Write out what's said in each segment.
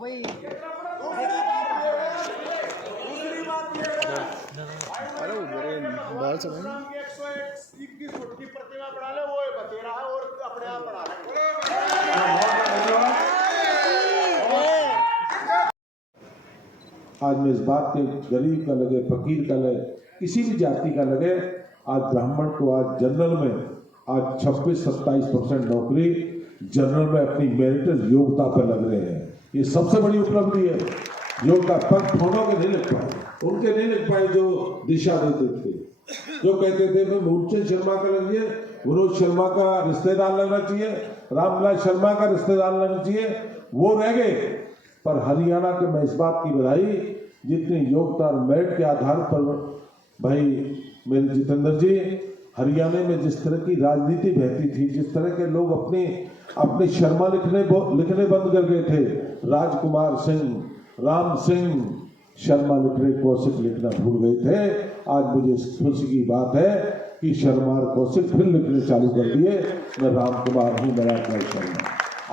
वही अरे वो मेरे बाल से नहीं 121 फुट की प्रतिमा बना ले, वो बचे रहा है और अपने आप बना ले। आज मैं इस बात के गरीब का लगे, फकीर का लगे, किसी भी जाति का लगे, आज ब्राह्मण को आज जनरल में आज 26-27% नौकरी जनरल में अपनी मेरिट योग्यता पर लग रहे हैं। ये सबसे बड़ी उपलब्धि है। योग्यता पर फोनों के नहीं लिख पाए, उनके नहीं लिख पाए जो दिशा देते थे, जो कहते थे मैं मूलचंद शर्मा का लगिए, विनोद शर्मा का रिश्तेदार लगना चाहिए, रामलाल शर्मा का रिश्तेदार लगना चाहिए, वो रह गए। पर हरियाणा के मैं इस बात की बधाई, जितनी योग्यता और मेरिट के आधार पर भाई मेरे जितेंद्र जी, हरियाणा में जिस तरह की राजनीति बहती थी, जिस तरह के लोग अपने शर्मा लिखने बंद कर गए थे, राजकुमार सिंह, राम सिंह शर्मा लिखने, कौशिक लिखना भूल गए थे। आज मुझे खुशी की बात है कि शर्मा और कौशिक फिर लिखने चालू कर दिए। मैं राम कुमार हूँ, मेरा नाम शर्मा।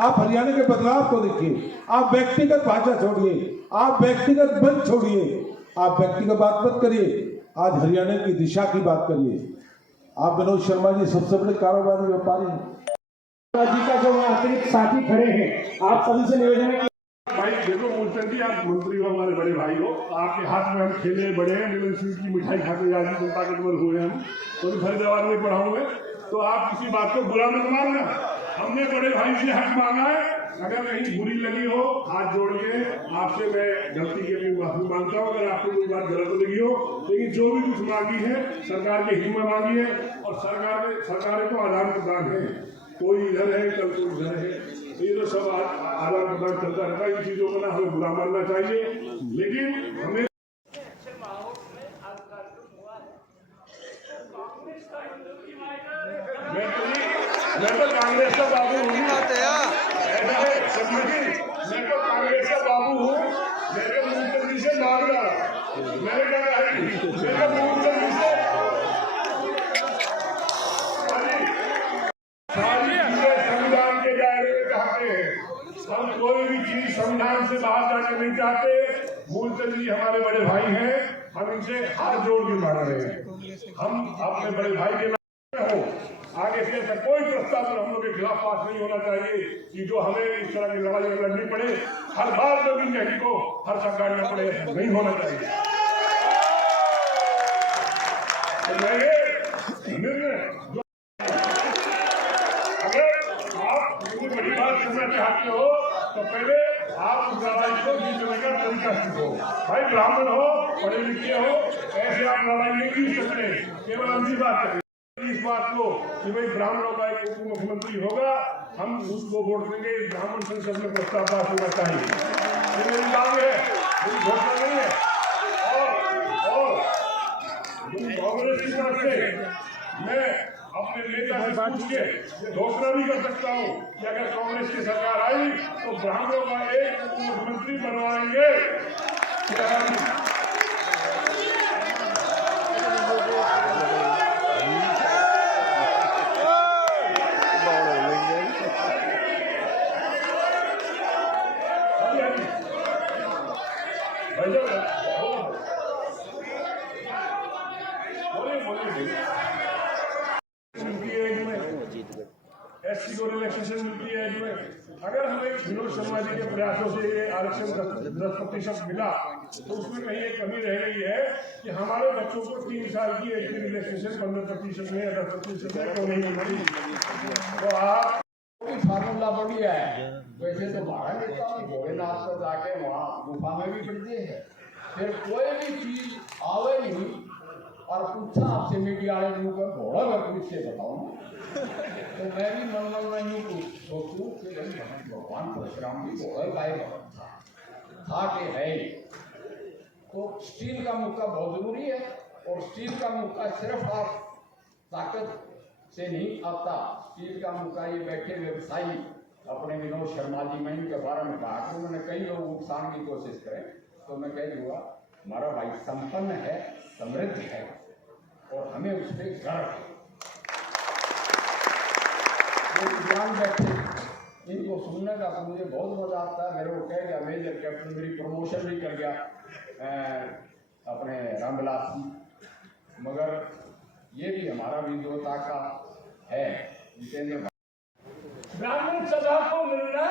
आप हरियाणा के बदलाव को देखिए, आप व्यक्तिगत भाषा छोड़िए, आप व्यक्तिगत बंद छोड़िए, आप व्यक्तिगत बात मत करिए, आज हरियाणा की दिशा की बात करिए। आप विनोद शर्मा जी सबसे बड़े कारोबारी व्यापारी हैं। जी का जो अतिरिक्त साथी खड़े हैं, आप सभी से निवेदन है कि भाई देखो मूलचंद जी, आप मंत्री हो, हमारे बड़े भाई हो, आपके हाथ में हम खेले बड़े हैं, मिलन सिंह की मिठाई खाते जाती तो ताकतवर हुए हम, तो फरीदाबाद में पढ़ा हूँ मैं, तो आप किसी बात को बुरा मत मानना। हमने बड़े भाई से हक मांगा है, अगर कहीं बुरी लगी हो हाथ जोड़ के आपसे मैं गलती के लिए माफी मांगता हूँ, अगर आपको कोई बात गलत लगी हो। लेकिन जो भी कुछ मांगी है सरकार के हित में मांगी है, और सरकार को आदान प्रदान है, कोई इधर है कल कोई इधर है, ये तो सब आदान प्रदान चलता रहता है। इन चीजों को ना हमें बुरा मानना चाहिए, लेकिन हमें मैं तो कांग्रेस का बाबू हूँ, मैं तो कांग्रेस का बाबू हूँ, मेरे मूलचंद जी से मांग रहा, मैंने कहा मेरे मूलचंद जी से सारी चीजें संविधान के दायरे में चाहते हैं, हम कोई भी चीज संविधान से बाहर जाना नहीं चाहते। मूलचंद जी हमारे बड़े भाई हैं, हम इनसे हाथ जोड़ के मांग रहे हैं, हम अपने बड़े भाई के नाम हो, आगे से ऐसा कोई प्रस्ताव हम लोग के खिलाफ पास नहीं होना चाहिए कि जो हमें इस तरह की लड़ाई लड़नी पड़े, हर बार नवीन जैसी को हर सरकार में पड़े, नहीं होना चाहिए। अगर आप मुझे बड़ी बात सुनना चाहते हो तो पहले आप उस लड़ाई को जीतने का तरीका सीखो। भाई ब्राह्मण हो, पढ़े लिखे हो, ऐसे आप लड़ाई नहीं जीत सकते। केवल अंधी बात करें इस बात को कि भाई ब्राह्मणों का एक उप मुख्यमंत्री होगा, हम उसको वोट देंगे, ब्राह्मण संसद में प्रस्ताव पास होना चाहिए। ये मेरी मांग है, मेरी घोषणा नहीं है। और कांग्रेस की तरफ से मैं अपने नेता से पूछ के घोषणा भी कर सकता हूँ कि अगर कांग्रेस की सरकार आई तो ब्राह्मणों का एक उप मुख्यमंत्री बनवाएंगे। एससी को रिलैक्सेशन मिलती है इसमें। अगर हमें विनोद शर्मा जी के प्रयासों से ये आरक्षण 10% मिला तो उसमें कहीं एक कमी रह गई है कि हमारे बच्चों को 3 साल की एज की रिलैक्सेशन 15% में या 10% में क्यों नहीं मिलती। तो आप फार्मूला बढ़िया है, वैसे तो बाहर लेता हूँ भोलेनाथ पर जाके वहाँ गुफा में भी बढ़ती है, फिर कोई भी चीज आवे नहीं और पूछा आपसे मीडिया वाले लोग घोड़ा वर्ग से बताओ, तो मैं भी मन में यूँ सोचूं कि भगवान परशुराम भी घोड़ा गाय भगत था कि है। तो स्टील का मुक्का बहुत जरूरी है, और स्टील का मुक्का सिर्फ आप ताकत से नहीं आता। स्टील का मुक्का ये बैठे व्यवसायी अपने विनोद शर्मा जी, मैं इनके बारे में कहा कि उन्होंने कई लोग नुकसान की कोशिश करें, तो मैं कह दूंगा हमारा भाई संपन्न है, समृद्ध है, और हमें उस पर गर्व है। वो विद्वान बैठे इनको सुनने का तो मुझे बहुत मजा आता है। मेरे को कह गया मेजर कैप्टन, मेरी प्रमोशन भी कर गया अपने रामविलास जी, मगर ये भी हमारा विद्वता का है। जितेंद्र ब्राह्मण सभा को मिलना,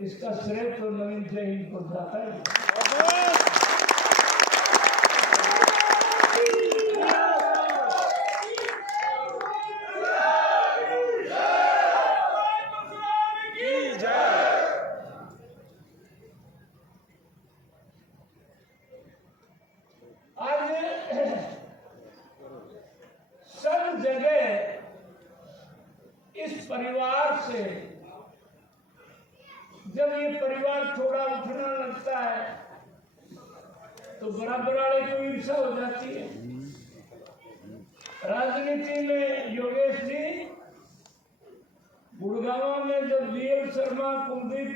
इसका श्रेय तो नवीन जैन को जाता है। आज सब जगह इस परिवार से जब ये परिवार थोड़ा उठना लगता है तो बराबर वाले को ईर्ष्या हो जाती है। राजनीति में योगेश जी, गुड़गांव में जब वीएल शर्मा, कुलदीप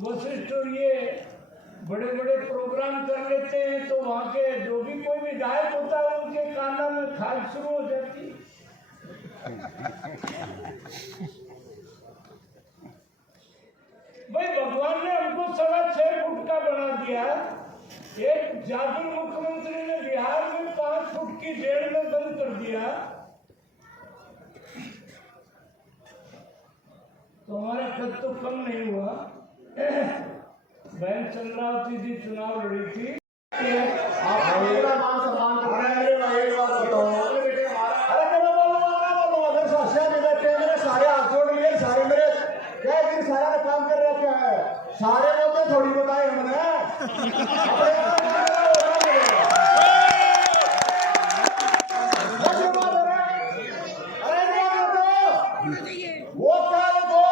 वशिष्ठ और ये बड़े बड़े प्रोग्राम कर लेते हैं तो वहां के जो भी कोई विधायक होता है उनके कानों में खाल शुरू हो जाती है। भाई भगवान ने हमको 6.5 फुट का बना दिया। एक जादू मुख्यमंत्री ने बिहार में 5 फुट की जेल में बंद कर दिया, तो हमारा कद तो कम नहीं हुआ। बहन चंद्रावती जी चुनाव लड़ी थी। सारा काम कर रहा क्या है, सारे लोग थोड़ी बताए हमने। वो क्या वो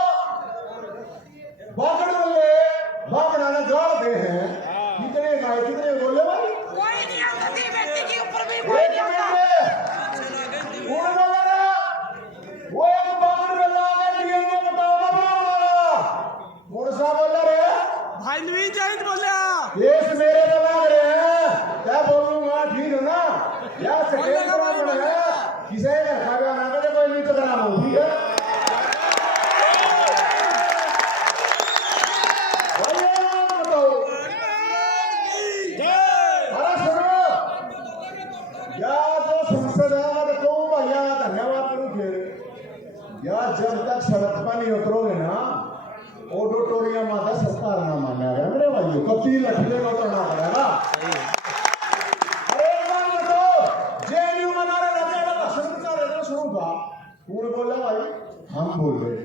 बागड़ बोले बागड़ाना गाड़ दे हैं, कितने गाय कितने बोले भाई, कोई नहीं आता दिल व्यक्ति के ऊपर भी कोई नहीं आता। वो एक बागड़ में लगा दिए ने बताओ ना बोला कौन सा बोला रे भाई नवीन जैन बोला देश मेरे में लग रहे हैं, क्या बोलूंगा ठीक है ना, या सेकेंड बराबर है किसे खागा ना करे कोई नहीं तो करा लो ठीक है। जब तक सड़क पर नहीं उतरोगे ना ऑडिटोरियम आता सरकार ना माना गया मेरे भाइयों, कभी लठले को उतरना पड़ेगा। अरे बात बताओ, जेएनयू मना रहे लगे ना भाषण बता रहे तो सुनूंगा, कौन बोला भाई, हम बोल रहे,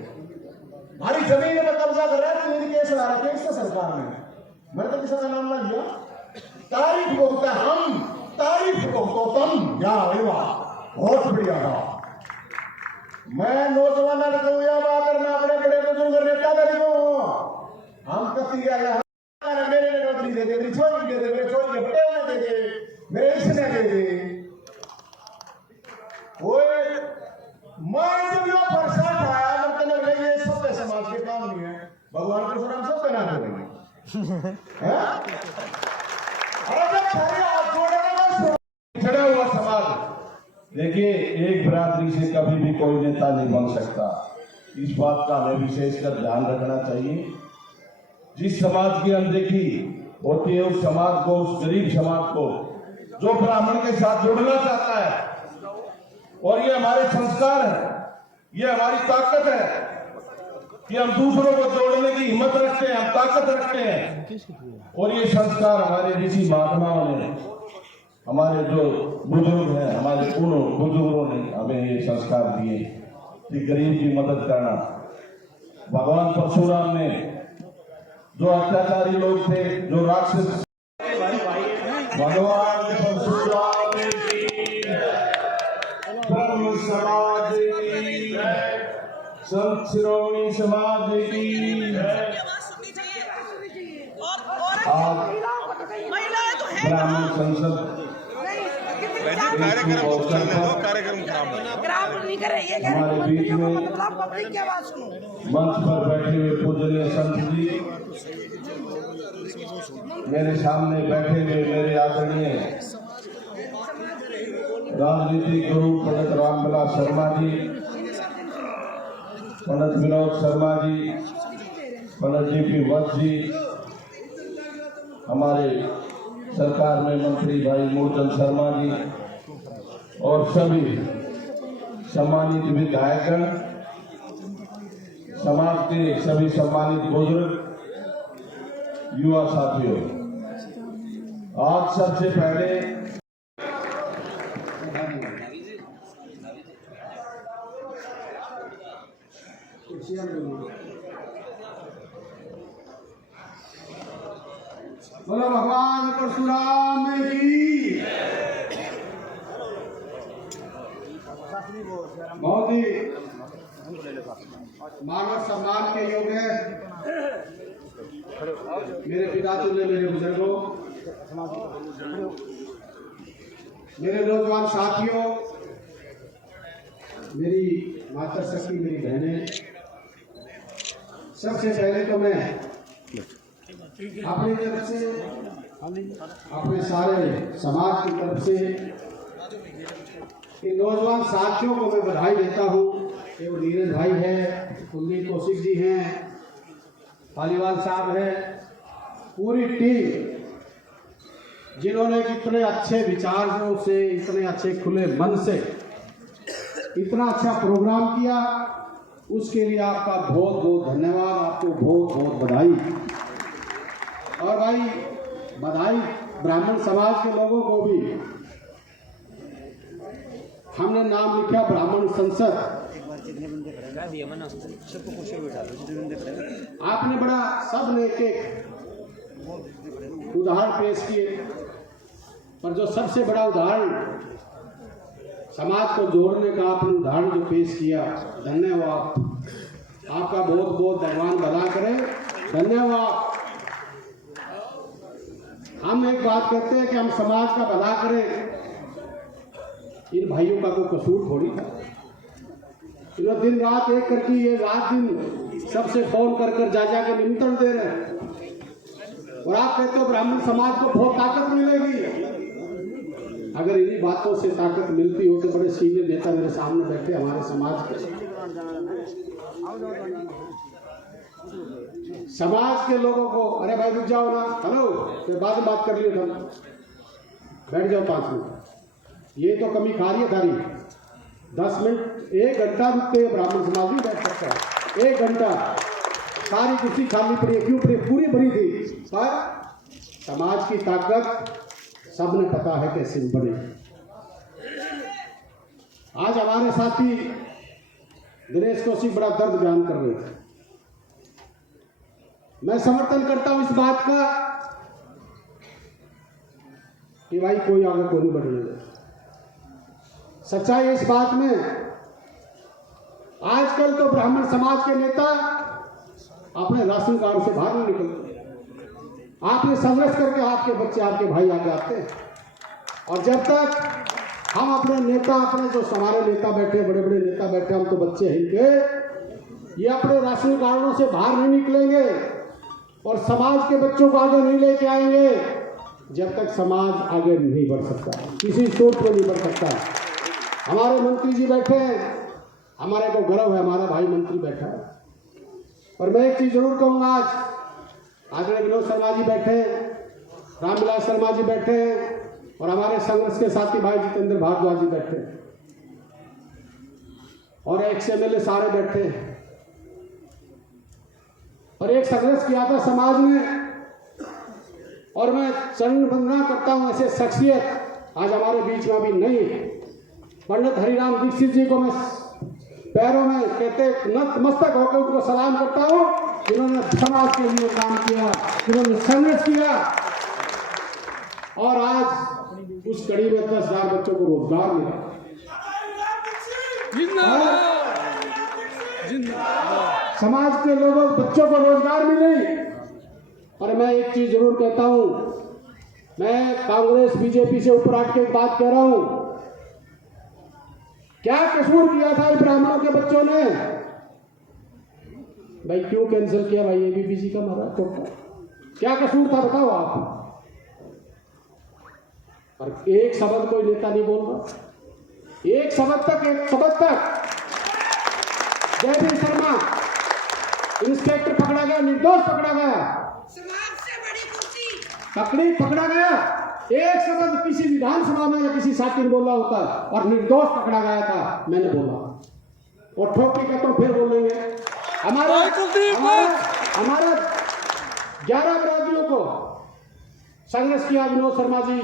हमारी जमीन में कब्जा कर रहा है, 3 केस ला रखे इससे सरकार ने, मैंने तो किसी का नाम ना लिया, तारीफ भुगता हम, तारीफ भुगतो तुम, क्या बहुत बढ़िया था। मैं नौजवान या बात करना अपने बड़े बुजुर्ग नेता मेरी को हम कति गया मेरे ने नौकरी दे दे, मेरी छोरी दे दे, मेरे छोरी के बेटे ने दे दे, मेरे इसने दे दे। ओए मैं जब यो फरसान आया मैं तने ले ये सब समाज के काम नहीं है, भगवान के नाम सब बना दे हैं। अरे जब सारे हाथ जोड़ेगा बस खड़ा हुआ समाज। देखिए एक बिरादरी से कभी भी कोई नेता नहीं बन सकता, इस बात का हमें विशेषकर ध्यान रखना चाहिए। जिस समाज की अनदेखी होती है उस समाज को, उस गरीब समाज को जो ब्राह्मण के साथ जुड़ना चाहता है, और ये हमारे संस्कार है, ये हमारी ताकत है कि हम दूसरों को जोड़ने की हिम्मत रखते हैं, हम ताकत रखते हैं। और ये संस्कार हमारे ऋषि महात्माओं ने, हमारे जो बुजुर्ग हैं, हमारे पूर्व बुजुर्गों ने हमें ये संस्कार दिए कि गरीब की मदद करना। भगवान परशुराम ने जो अत्याचारी लोग थे, जो राक्षस, भगवान परशुराम की ब्रह्म समाज की, संत शिरोमणि समाज की, आज ब्राह्मण संसद हमारे बीच में मंच पर बैठे हुए पूजनीय संत जी, मेरे सामने बैठे हुए मेरे आदरणीय राजनीतिक गुरु पंडित रामविलास शर्मा जी, मनोज विनोद शर्मा जी, मनोज जी वत्स जी, हमारे सरकार में मंत्री भाई मूलचंद शर्मा जी और सभी सम्मानित विधायकगण, समाज के सभी सम्मानित बुजुर्ग, युवा साथियों, आज सबसे पहले बोलो भगवान परशुराम की। बहुत ही मानव सम्मान के योग्य मेरे पिता तुल्य, मेरे बुजुर्गों, मेरे नौजवान साथियों, मेरी माता शक्ति, मेरी बहनें, सबसे पहले तो मैं अपनी तरफ से, अपने सारे समाज की तरफ से इन नौजवान साथियों को मैं बधाई देता हूँ कि वो नीरज भाई है, कुलदीप कौशिक जी हैं, पालीवाल साहब है, पूरी टीम, जिन्होंने इतने अच्छे विचारों से, इतने अच्छे खुले मन से इतना अच्छा प्रोग्राम किया, उसके लिए आपका बहुत बहुत धन्यवाद, आपको बहुत बहुत बधाई। और भाई बधाई ब्राह्मण समाज के लोगों को भी। हमने नाम लिखा ब्राह्मण संसद। आपने बड़ा, सब ने एक उदाहरण पेश किए, पर जो सबसे बड़ा उदाहरण समाज को जोड़ने का आपने उदाहरण जो पेश किया, धन्यवाद, आपका बहुत बहुत भगवान भला करे, धन्यवाद। हम एक बात कहते हैं कि हम समाज का भला करें, इन भाइयों का कोई कसूर थोड़ी था। इन्होंने दिन रात एक करके ये रात दिन सबसे फोन कर कर जा के निमंत्रण दे रहे हैं, और आप कहते हो ब्राह्मण समाज को बहुत ताकत मिलेगी। अगर इन्हीं बातों से ताकत मिलती हो तो बड़े सीनियर नेता मेरे सामने बैठे हमारे समाज के लोगों को, अरे भाई रुक जाओ ना, हेलो, फिर बाद में बात कर लियो, तुम बैठ जाओ 5 मिनट। ये तो कमी खा रही है थारी, 10 मिनट 1 घंटा रुकते ब्राह्मण समाज भी बैठ सकता है, 1 घंटा। सारी कुर्सी खाली पड़ी, क्यों पड़ी, पूरी भरी थी, पर समाज की ताकत सबने पता है कैसे बने। आज हमारे साथी दिनेश कौशिक बड़ा दर्द बयान कर रहे थे। मैं समर्थन करता हूं इस बात का कि भाई कोई आगे कोई नहीं बढ़ने दे। सच्चाई इस बात में, आजकल तो ब्राह्मण समाज के नेता अपने राशन कार्ड से बाहर नहीं निकलते। आपने संघर्ष करके आपके बच्चे, आपके भाई आगे आते हैं, और जब तक हम अपने नेता, अपने जो हमारे नेता बैठे, बड़े बड़े नेता बैठे, हम तो बच्चे हैं इनके, ये अपने राशन कार्डों से बाहर नहीं निकलेंगे और समाज के बच्चों को आगे नहीं लेके आएंगे, जब तक समाज आगे नहीं बढ़ सकता, किसी सूट पे नहीं बढ़ सकता। हमारे मंत्री जी बैठे हैं, हमारे को गर्व है, हमारा भाई मंत्री बैठा है। पर मैं एक चीज जरूर कहूंगा, आज विनोद शर्मा जी बैठे, रामविलास शर्मा जी बैठे, और हमारे संघर्ष के साथी भाई जितेंद्र भारद्वाज जी बैठे, और एक्स MLA सारे बैठे, और एक संघर्ष किया था समाज में। और मैं चरण वंदना करता हूं ऐसे शख्सियत आज हमारे बीच में अभी नहीं, पंडित हरिराम दीक्षित जी को मैं पैरों में कहते नतमस्तक होकर उनको सलाम करता हूं, जिन्होंने समाज के लिए काम किया, जिन्होंने संघर्ष किया, और आज उस कड़ी में 10,000 बच्चों को रोजगार मिला। समाज के लोगों, बच्चों को रोजगार मिले। और मैं एक चीज जरूर कहता हूं, मैं कांग्रेस बीजेपी से ऊपर हट के एक बात कह रहा हूं, क्या कसूर किया था ब्राह्मणों के बच्चों ने? भाई क्यों कैंसिल किया भाई ABPC का महाराज कोटा? क्या कसूर था बताओ आप? और एक शब्द कोई नेता नहीं बोल रहा, एक शब्द तक जयवीर शर्मा इंस्पेक्टर पकड़ा गया, निर्दोष पकड़ा गया, समाज से बड़ी खुशी पकड़ा गया। एक शब्द किसी विधानसभा में या किसी साथी ने बोला होता और निर्दोष पकड़ा गया था, मैंने बोला, और ठोकी का तो फिर बोलेंगे। हमारा 11 अपराधियों को संघर्ष किया, विनोद शर्मा जी,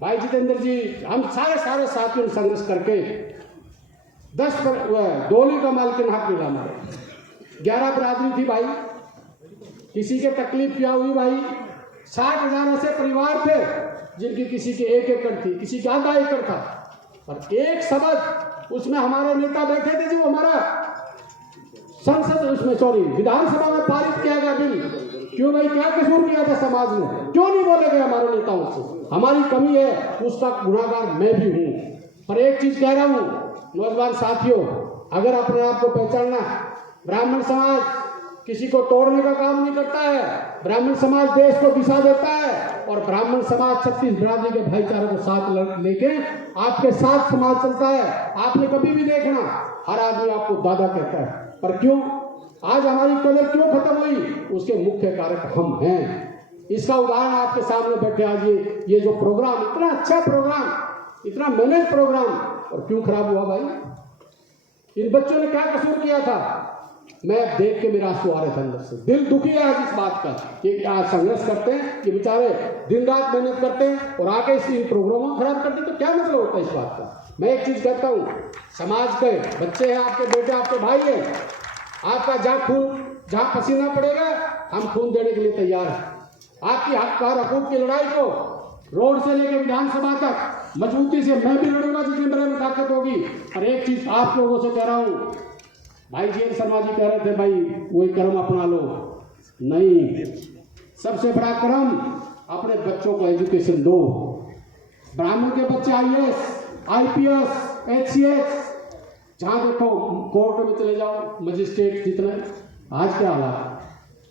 भाई जितेंद्र जी, हम सारे साथियों ने संघर्ष करके 10 डोली का मालकिन हक मिला हमारे। 11 बरादरी थी भाई, किसी के तकलीफ क्या हुई भाई, 60,000 ऐसे परिवार थे जिनकी किसी के 1 एकड़ थी, किसी का आधा एकड़ था, और एक शब्द उसमें हमारे नेता बैठे थे जो हमारा संसद उसमें विधानसभा में पारित किया गया बिल। क्यों भाई, क्या कसूर किया था समाज ने, क्यों नहीं बोले गए हमारे नेताओं से? हमारी कमी है, उसका गुनाहगार मैं भी हूं। पर एक चीज कह रहा हूं नौजवान साथियों, अगर अपने आप को पहचानना, ब्राह्मण समाज किसी को तोड़ने का काम नहीं करता है, ब्राह्मण समाज देश को दिशा देता है, और ब्राह्मण समाज 36 बिरादरी के भाईचारे को साथ लेके आपके साथ समाज चलता है। आपने कभी भी देखना, हर आदमी आपको दादा कहता है, पर क्यों आज हमारी कदर क्यों खत्म हुई? उसके मुख्य कारक हम हैं। इसका उदाहरण आपके सामने बैठे आज ये जो प्रोग्राम, इतना अच्छा प्रोग्राम, इतना मैनेज प्रोग्राम, और क्यों खराब हुआ भाई? इन बच्चों ने क्या कसूर किया था? मैं देख के मेरा आंसू आ रहे थे अंदर से, दिल दुखी है आज इस बात का कि आज संघर्ष करते हैं, कि बेचारे दिन रात मेहनत करते हैं और आके इस प्रोग्रामों को खराब करते, तो क्या मतलब होता है इस बात का? मैं एक चीज कहता हूँ, समाज के बच्चे हैं, आपके बेटे, आपके भाई हैं, आपका जहाँ पसीना पड़ेगा हम खून देने के लिए तैयार हैं। आपकी हकूक की लड़ाई को रोड से लेकर विधानसभा तक मजबूती से मैं भी लड़ूंगा जितनी मेरे में ताकत होगी। और एक चीज आप लोगों से कह रहा हूँ, भाई जयंत शर्मा जी कह रहे थे भाई वही कर्म अपना लो, नहीं, सबसे बड़ा कर्म अपने बच्चों को एजुकेशन दो। ब्राह्मण के बच्चे IAS, IPS, HCS, जहाँ देखो कोर्ट में चले जाओ, मजिस्ट्रेट जितने, आज क्या हालात?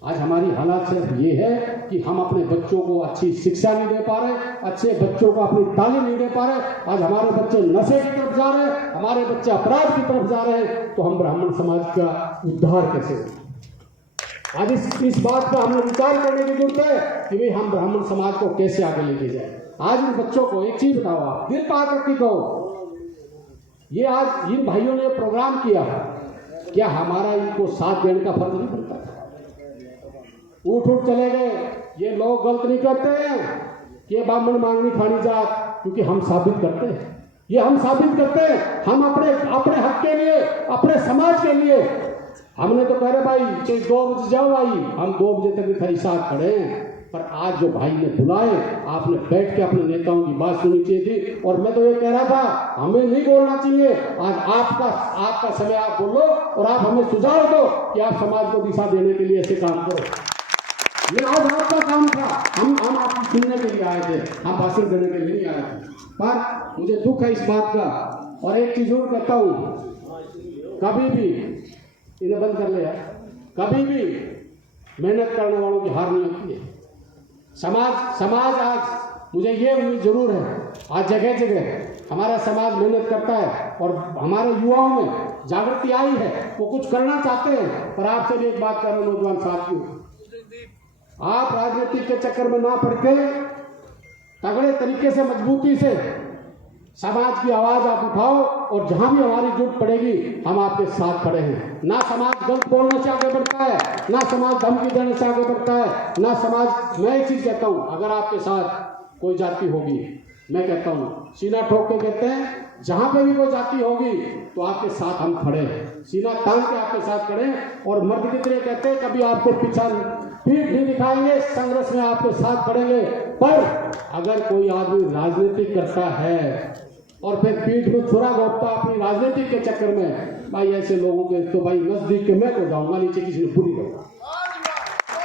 आज हमारी हालात सिर्फ ये है कि हम अपने बच्चों को अच्छी शिक्षा नहीं दे पा रहे, अच्छे बच्चों को अपनी तालीम नहीं दे पा रहे। आज हमारे बच्चे नशे की तरफ जा रहे हैं, हमारे बच्चे अपराध की तरफ जा रहे हैं, तो हम ब्राह्मण समाज का उद्धार कैसे हो? आज इस बात का हमें विचार करने की जरूरत है कि भाई हम ब्राह्मण समाज को कैसे आगे लेके जाए। आज इन बच्चों को एक चीज बताओ, आप दिल पार करके कहो, ये आज इन भाइयों ने प्रोग्राम किया, क्या हमारा इनको साथ देने का फर्ज नहीं बनता? उठ चले गए, ये लोग गलत नहीं करते हैं कि ये ब्राह्मण मांगनी खानी जात, क्योंकि हम साबित करते हैं, ये हम साबित करते हैं, हम अपने हक के लिए, अपने समाज के लिए। हमने तो कह रहे भाई कि 2 बजे जाओ भाई, हम 2 बजे तक भी खरी साथ खड़े हैं, पर आज जो भाई ने बुलाए, आपने बैठ के अपने नेताओं की बात सुननी चाहिए थी। और मैं तो ये कह रहा था, हमें नहीं बोलना चाहिए, आज आपका समय, आप बोलो और आप हमें सुझाव दो कि आप समाज को दिशा देने के लिए ऐसे काम करो। ये आज आपका काम था, हम आपको सुनने के लिए आए थे, हम भाषण देने के लिए नहीं आए थे। पर मुझे दुख है इस बात का, और एक चीज जरूर कहता हूँ, कभी भी इन्हें बंद कर लिया, कभी भी मेहनत करने वालों की हार नहीं होती है। समाज आज मुझे ये उम्मीद जरूर है, आज जगह जगह हमारा समाज मेहनत करता है और हमारे युवाओं में जागृति आई है, वो कुछ करना चाहते हैं। पर आपसे भी एक बात कर रहे हैं नौजवान साथियों, आप राजनीतिक के चक्कर में ना पड़ के तगड़े तरीके से, मजबूती से समाज की आवाज आप उठाओ, और जहां भी हमारी जरूरत पड़ेगी हम आपके साथ खड़े हैं। ना समाज गलत बोलने से आगे बढ़ता है, ना समाज धमकी देने से आगे बढ़ता है, ना समाज। मैं एक चीज कहता हूं, अगर आपके साथ कोई जाति होगी, मैं कहता हूं सीना ठोक के कहते हैं, जहां पे भी कोई जाति होगी तो आपके साथ हम खड़े हैं, सीना तान के आपके साथ खड़े हैं। और मर्द की तरह कहते हैं, कभी आपको पीठ नहीं दिखाएंगे, संघर्ष में आपके साथ खड़ेंगे। पर अगर कोई आदमी राजनीति करता है और फिर पीठ में छुरा घोंपता अपनी राजनीति के चक्कर में, भाई ऐसे लोगों के तो भाई नजदीक के मैं तो जाऊंगा, नीचे किसी ने पूरी करूंगा।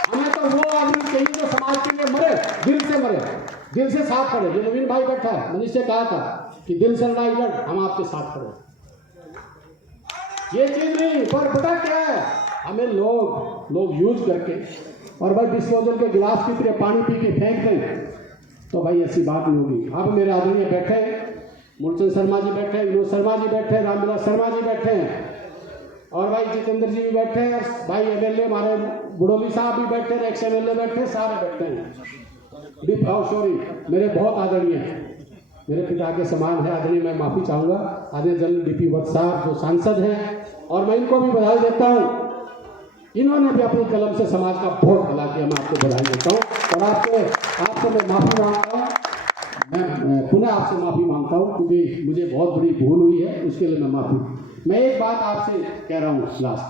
हमें तो वो आदमी चाहिए जो समाज के लिए मरे, दिल से मरे, दिल से साथ खड़े। जो नवीन भाई बैठा है, मनीष से कहा था कि दिल से लड़ाई लड़, हम आपके साथ खड़े। ये चीज नहीं, पर पता क्या है, हमें लोग यूज करके और भाई डिस्पोजल के गिलास की तरह पानी पी के फेंक दें, तो भाई ऐसी बात नहीं होगी। अब मेरे आदमी बैठे, मूलचंद शर्मा जी बैठे, विनोद शर्मा जी बैठे, रामविलास शर्मा जी बैठे हैं, और भाई जितेंद्र जी भी बैठे हैं, भाई एमएलए हमारे बुडोली साहब भी बैठे हैं, एक्स एमएलए बैठे हैं, सारे बैठे हैं। सॉरी, मेरे बहुत आदरणीय हैं, मेरे पिता के समान है आदरणीय, मैं माफी चाहूंगा आदरणीय जनरल डीपी वत्स साहब जो सांसद हैं, और मैं इनको भी बधाई देता हूँ। इन्होंने भी अपनी कलम से समाज का बहुत भला किया, मैं आपको बधाई देता हूँ। और आपसे मैं माफी मांगता हूँ, मैं पुनः आपसे माफी मांगता हूँ क्योंकि मुझे बहुत बड़ी भूल हुई है, उसके लिए मैं माफी। मैं एक बात आपसे कह रहा हूँ लास्ट,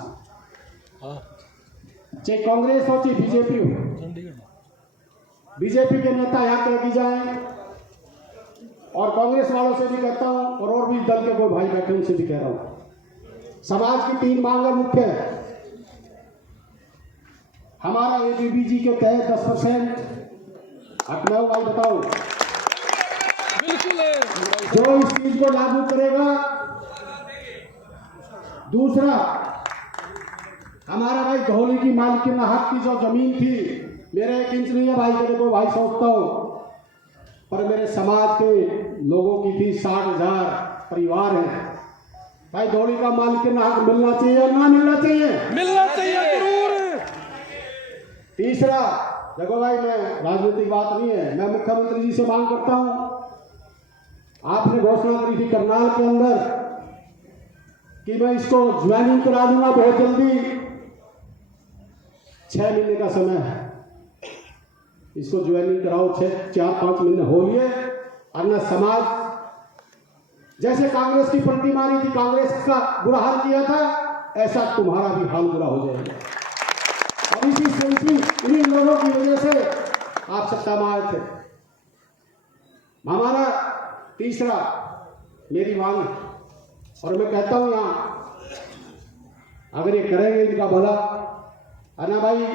चाहे कांग्रेस हो चाहे बीजेपी हो, बीजेपी के नेता यहाँ तक की जाए, और कांग्रेस वालों से भी कहता हूँ, और भी दल के कोई भाई बैठे उनसे भी कह रहा हूँ, समाज की 3 मांगें मुख्य है। हमारा एबीबीजी के तहत 10% हटना भाई, बताओ जो इस चीज को लागू करेगा। दूसरा, हमारा भाई धौली की मालिकाना हक की जो जमीन थी, मेरे 1 इंच नहीं है भाई, मेरे को भाई सोचता हूं, पर मेरे समाज के लोगों की थी, 60,000 परिवार हैं भाई, धौली का मालिकाना हक मिलना चाहिए या ना मिलना चाहिए? मिलना चाहिए जरूर। तीसरा, देखो भाई मैं राजनीतिक बात नहीं है, मैं मुख्यमंत्री जी से मांग करता हूं, आपने घोषणा करी थी करनाल के अंदर कि मैं इसको ज्वाइनिंग करा दूंगा बहुत जल्दी, 6 महीने का समय है, इसको ज्वाइनिंग कराओ, 4-5 महीने हो लिए। अन्य समाज जैसे कांग्रेस की पलटी मारी थी, कांग्रेस का बुरा हाल किया था, ऐसा तुम्हारा भी हाल बुरा हो जाएगा। और इन्हीं लोगों की वजह से आप सत्ता में आए थे। हमारा तीसरा मेरी मांग, और मैं कहता हूं यहां, अगर ये करेंगे इनका भला, अन्ना भाई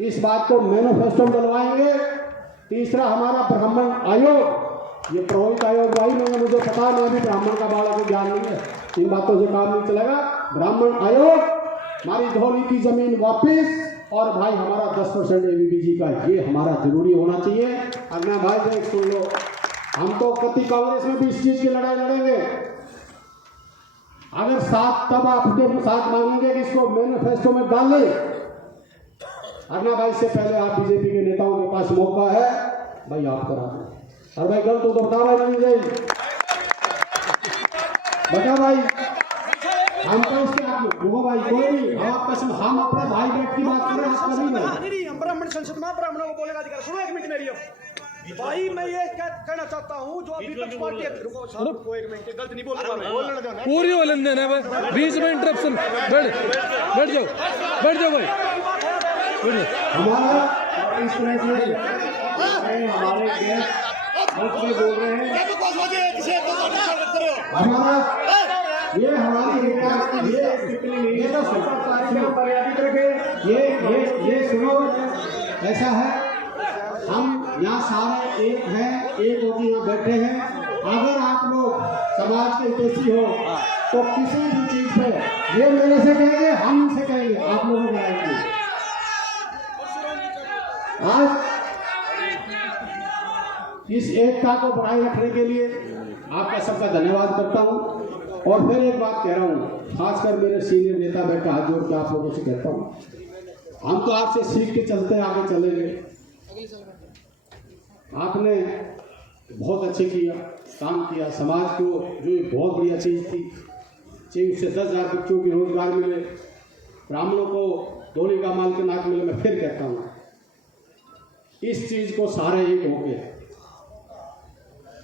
इस बात को मैनिफेस्टो में डलवाएंगे। तीसरा, हमारा ब्राह्मण आयोग, ये पुरोहित आयोग भाई, मुझे पता, मैं भी ब्राह्मण का बालक, ज्ञान नहीं है, इन बातों से काम नहीं चलेगा। ब्राह्मण आयोग, हमारी धौली की जमीन वापिस, और भाई हमारा 10% एबीबीजी का, ये हमारा जरूरी होना चाहिए। अन्ना भाई देख सुन लो, हम तो कति कांग्रेस में भी इस चीज की लड़ाई लड़ेंगे, अगर साथ तब आपके साथ मांगेंगे कि इसको मैनिफेस्टो में डाल लें। अन्ना भाई से पहले आप बीजेपी के नेताओं के पास मौका है भाई, आप करा दें। और भाई गलत तो बता भाई, नहीं जाएगी बता भाई, हम तो इसके आगे वो भाई कोई नहीं, आप कसम, हम अपने भाई बैठ की बात कर रहे हैं, आप कभी नहीं। हम ब्राह्मण संसद में ब्राह्मणों को बोलेगा अधिकार। सुनो 1 मिनट मेरी, भाई मैं ये कहना चाहता हूँ, जो अभी तक पार्टी, रुको 1 मिनट, गलत नहीं बोल रहा मैं, बोलने दो ना, पूरी हो लेने देना है, बीच में इंटरप्शन, बैठ जाओ भाई, हमारा इस तरह से हमारे गेस्ट बोल रहे हैं, हमारा ये हमारी ये तो मर्यादित रखे, ये सुनो, ऐसा है, हम यहाँ सारे एक हैं, एक होकर यहाँ बैठे हैं। अगर आप लोग समाज के हितैषी हो तो किसी भी चीज पे ये मेरे से कहेंगे, हम इनसे कहेंगे, आप लोगों को कहेंगे। आज इस एकता को बनाए रखने के लिए आपका सबका धन्यवाद करता हूँ। और फिर एक बात कह रहा हूँ, खासकर मेरे सीनियर नेता बैठा हाथ जोड़ के आप लोगों से कहता हूँ, हम तो आपसे सीख के चलते आगे चलेंगे। आपने बहुत अच्छे किया, काम किया, समाज को जो बहुत बढ़िया चीज़ थी, चाहिए उससे 10,000 बच्चों को रोजगार मिले, ब्राह्मणों को धौली का मालिकाना हक मिले। मैं फिर कहता हूँ, इस चीज को सारे एक होके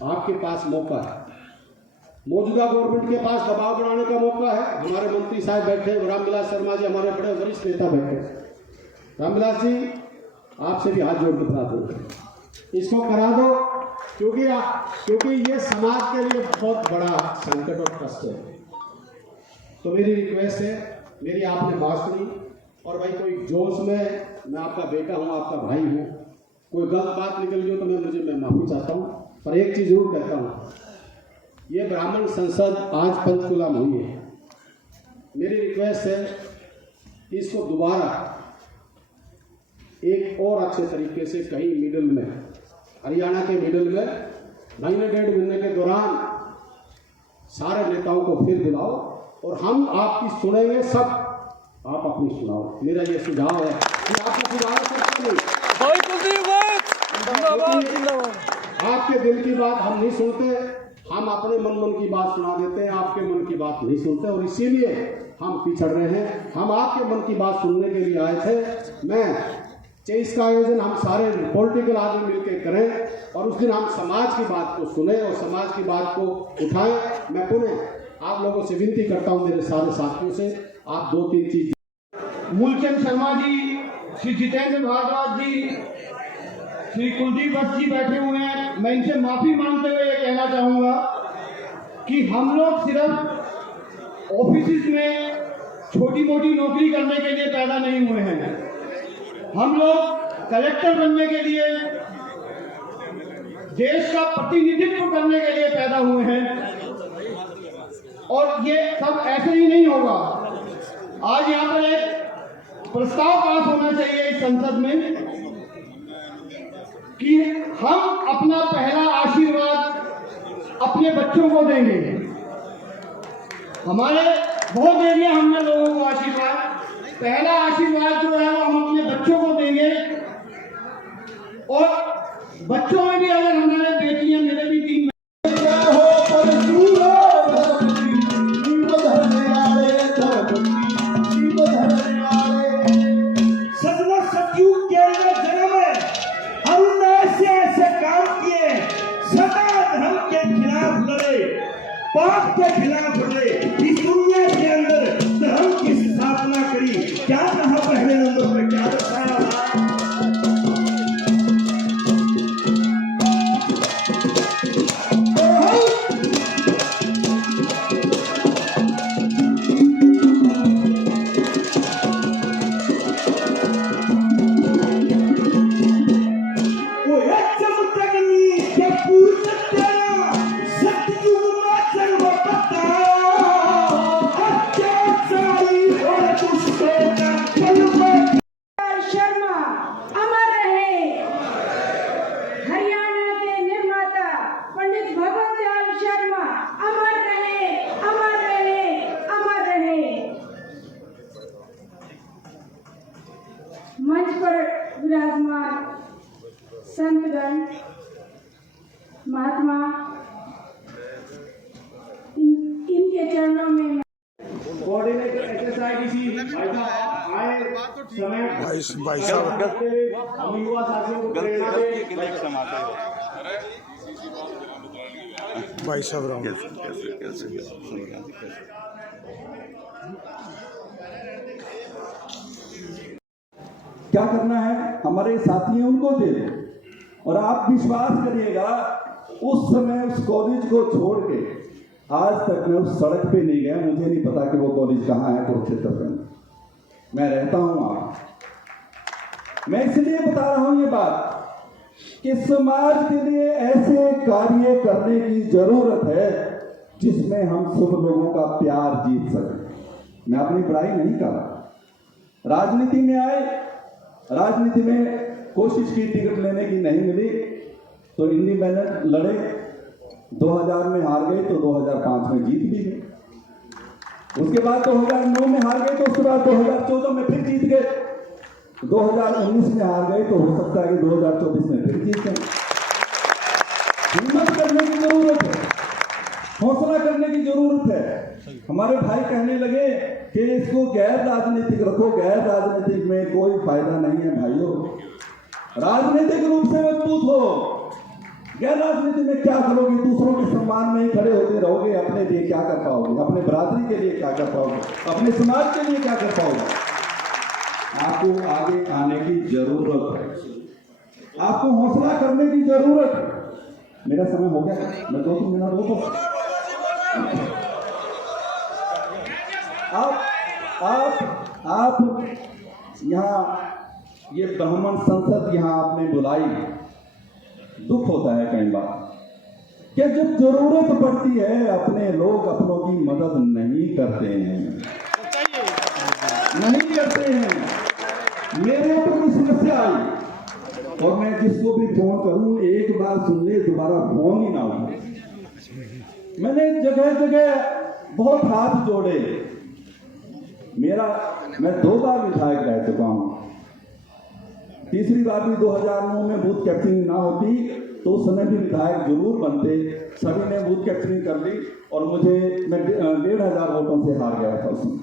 आपके पास मौका है, मौजूदा गवर्नमेंट के पास दबाव बढ़ाने का मौका है। हमारे मंत्री साहब बैठे, रामविलास शर्मा जी हमारे बड़े वरिष्ठ नेता बैठे, रामविलास जी आपसे भी हाथ जोड़ के बता दो, इसको करा दो, क्योंकि ये समाज के लिए बहुत बड़ा संकट और कष्ट है। तो मेरी रिक्वेस्ट है, मेरी आपने बात सुनी, और भाई कोई जोश में, मैं आपका बेटा हूँ, आपका भाई हूँ, कोई गलत बात निकल गई तो मैं माफी चाहता हूँ। पर एक चीज जरूर कहता हूँ, ये ब्राह्मण संसद आज पंचकुला में हुई है, मेरी रिक्वेस्ट है कि इसको दोबारा एक और अच्छे तरीके से कहीं मिडिल में, हरियाणा के मिडिल में महीने 1.5 महीने के दौरान सारे नेताओं को फिर बुलाओ और हम आपकी सुनेंगे सब, आप अपनी सुनाओ। मेरा ये सुझाव है कि आपका सुझाव सकते नहीं, भाई कुलदीप जिंदाबाद जिंदाबाद। आपके दिल की बात हम नहीं सुनते, हम अपने मन की बात सुना देते हैं, आपके मन की बात नहीं सुनते, और इसीलिए हम पिछड़ रहे हैं। हम आपके मन की बात सुनने के लिए आए थे। मैं इसका आयोजन हम सारे पॉलिटिकल आदमी मिलकर करें और उस दिन हम समाज की बात को सुने और समाज की बात को उठाएं। मैं पुनः आप लोगों से विनती करता हूं, मेरे सारे साथियों से, आप 2-3 चीज। मूलचंद शर्मा जी, श्री जितेंद्र भारद्वाज जी, श्री कुलदीप भट्ट जी बैठे हुए हैं। मैं इनसे माफी मांगते हुए ये कहना चाहूंगा कि हम लोग सिर्फ ऑफिस में छोटी मोटी नौकरी करने के लिए पैदा नहीं हुए हैं। हम लोग कलेक्टर बनने के लिए, देश का प्रतिनिधित्व करने के लिए पैदा हुए हैं, और ये सब ऐसे ही नहीं होगा। आज यहाँ पर एक प्रस्ताव पास होना चाहिए इस संसद में कि हम अपना पहला आशीर्वाद अपने बच्चों को देंगे। हमारे बहुत दे दिया हमने लोगों को आशीर्वाद, पहला आशीर्वाद जो है वो हम अपने बच्चों को देंगे। और बच्चों में भी अगर हमारे बेटियां, मेरे भी 3 सतयुग के अंदर जन्म है, हमने ऐसे काम किए, सदा धर्म के खिलाफ लड़े, पाप के खिलाफ लड़े, इस दुनिया के अंदर धर्म की स्थापना करी। क्या कहा पहले नंबर पर, क्या बताया? मंच पर विराजमान संतगण, महात्मा, इनके चरणों में कोऑर्डिनेटर एसएसआईडीसी आए समय भाई साहब हम युवा साथियों को प्रेरणा दें। भाई साहब राम क्या करना है, हमारे साथी हैं उनको दे दो। और आप विश्वास करिएगा, उस समय उस कॉलेज को छोड़ के आज तक मैं उस सड़क पे नहीं गया। मुझे नहीं पता कि वो कॉलेज कहाँ है कुरुक्षेत्र में। मैं रहता हूं वहां। मैं इसलिए बता रहा हूं ये बात कि समाज के लिए ऐसे कार्य करने की जरूरत है जिसमें हम सब लोगों का प्यार जीत सकें। मैं अपनी पढ़ाई नहीं कर रहा। राजनीति में आए, राजनीति में कोशिश की, टिकट लेने की नहीं मिली तो इंडिपेंडेंट लड़े, 2000 में हार गए तो 2005 में जीत भी गए। उसके बाद 2009 में हार गए तो उसके बाद 2014 में फिर जीत गए, 2019 में हार गए तो हो सकता है कि 2024 में फिर जीत गए। हिम्मत करने की जरूरत है, हौसला करने की जरूरत है। हमारे भाई कहने लगे कि इसको गैर राजनीतिक रखो, गैर राजनीतिक में कोई फायदा नहीं है। भाइयों, राजनीतिक रूप से मजबूत हो, गैर राजनीति में क्या करोगे? दूसरों के सम्मान में ही खड़े होते रहोगे। अपने लिए क्या कर पाओगे? अपने बरादरी के लिए क्या कर पाओगे? अपने समाज के लिए क्या कर पाओगे? आपको आगे आने की जरूरत है, आपको हौसला करने की जरूरत है। मेरा समय हो गया, मैं 2-3 मिनट रुको। आप यहाँ ये ब्राह्मण संसद यहाँ आपने बुलाई, दुख होता है कई बार कि जब जरूरत पड़ती है अपने लोग अपनों की मदद नहीं करते हैं, नहीं करते हैं। मेरे ऊपर कोई समस्या आई और मैं जिसको भी फोन करूं एक बार सुन ले, दोबारा फोन ही ना हो। मैंने जगह जगह बहुत हाथ जोड़े। मैं 2 बार विधायक रह चुका हूं। तीसरी बार भी 2009 में बूथ कैप्चरिंग ना होती तो उस समय भी विधायक जरूर बनते। सभी ने बूथ कैप्चरिंग कर ली और मैं 1,500 वोटों से हार गया था उसमें।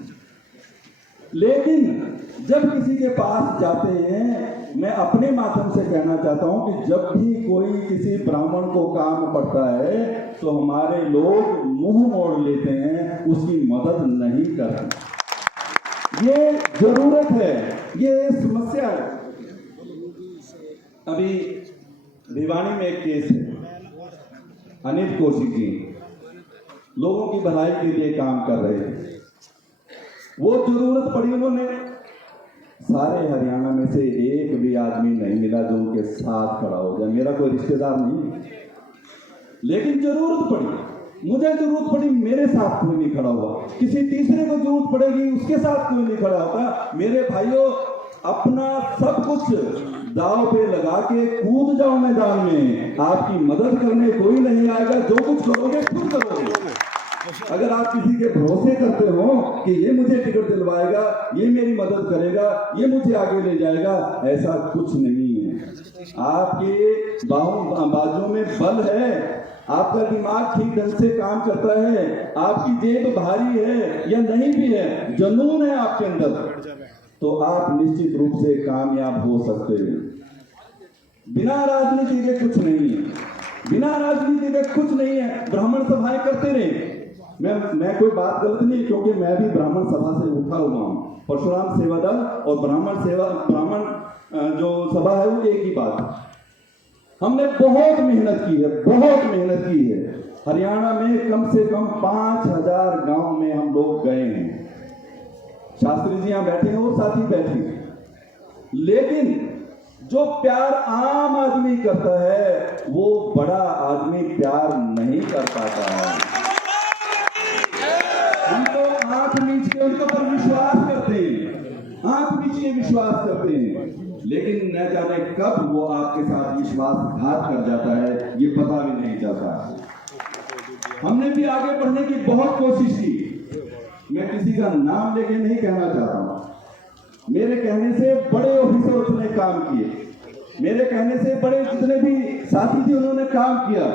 लेकिन जब किसी के पास जाते हैं, मैं अपने माध्यम से कहना चाहता हूं कि जब भी कोई किसी ब्राह्मण को काम पड़ता है तो हमारे लोग मुंह मोड़ लेते हैं, उसकी मदद नहीं करते। ये जरूरत है, ये समस्या है। अभी भिवानी में एक केस है, अनिल कौशिक जी लोगों की भलाई के लिए काम कर रहे थे। वो जरूरत पड़ी, उन्होंने सारे हरियाणा में से एक भी आदमी नहीं मिला जो उनके साथ खड़ा हो जाए। मेरा कोई रिश्तेदार नहीं, लेकिन जरूरत पड़ी, मुझे जरूरत पड़ी, मेरे साथ कोई नहीं खड़ा हुआ। किसी तीसरे को जरूरत पड़ेगी, उसके साथ कोई नहीं खड़ा होता। मेरे भाइयों, अपना सब कुछ दांव पे लगा के कूद जाओ मैदान में, आपकी मदद करने कोई नहीं आएगा। जो कुछ करोगे खुद करोगे। अगर आप किसी के भरोसे करते हो कि ये मुझे टिकट दिलवाएगा, ये मेरी मदद करेगा, ये मुझे आगे ले जाएगा, ऐसा कुछ नहीं है। आपके बाजू में बल है, आपका दिमाग ठीक ढंग से काम करता है, आपकी जेब भारी है या नहीं भी है, जुनून है आपके अंदर, तो आप निश्चित रूप से कामयाब हो सकते हैं। बिना राजनीति के कुछ नहीं है, बिना राजनीति के कुछ नहीं है। ब्राह्मण सभाएं करते रहे। मैं कोई बात गलत नहीं, क्योंकि मैं भी ब्राह्मण सभा से उठा हुआ हूं। परशुराम सेवा दल और ब्राह्मण जो सभा है वो एक ही बात है। हमने बहुत मेहनत की है, बहुत मेहनत की है। हरियाणा में कम से कम 5,000 गांव में हम लोग गए हैं। शास्त्री जी यहां बैठे हैं और साथी बैठे हैं। लेकिन जो प्यार आम आदमी करता है वो बड़ा आदमी प्यार नहीं कर पाता है। हम तो आंख नीच के उनके ऊपर विश्वास करते हैं, आंख नीच के विश्वास करते हैं, लेकिन न जाने कब वो आपके साथ विश्वासघात कर जाता है, ये पता भी नहीं चलता। हमने भी आगे बढ़ने की बहुत कोशिश की। मैं किसी का नाम लेके नहीं कहना चाहता हूं। मेरे कहने से बड़े ऑफिसर उसने काम किए, मेरे कहने से बड़े जितने भी साथी थे उन्होंने काम किया।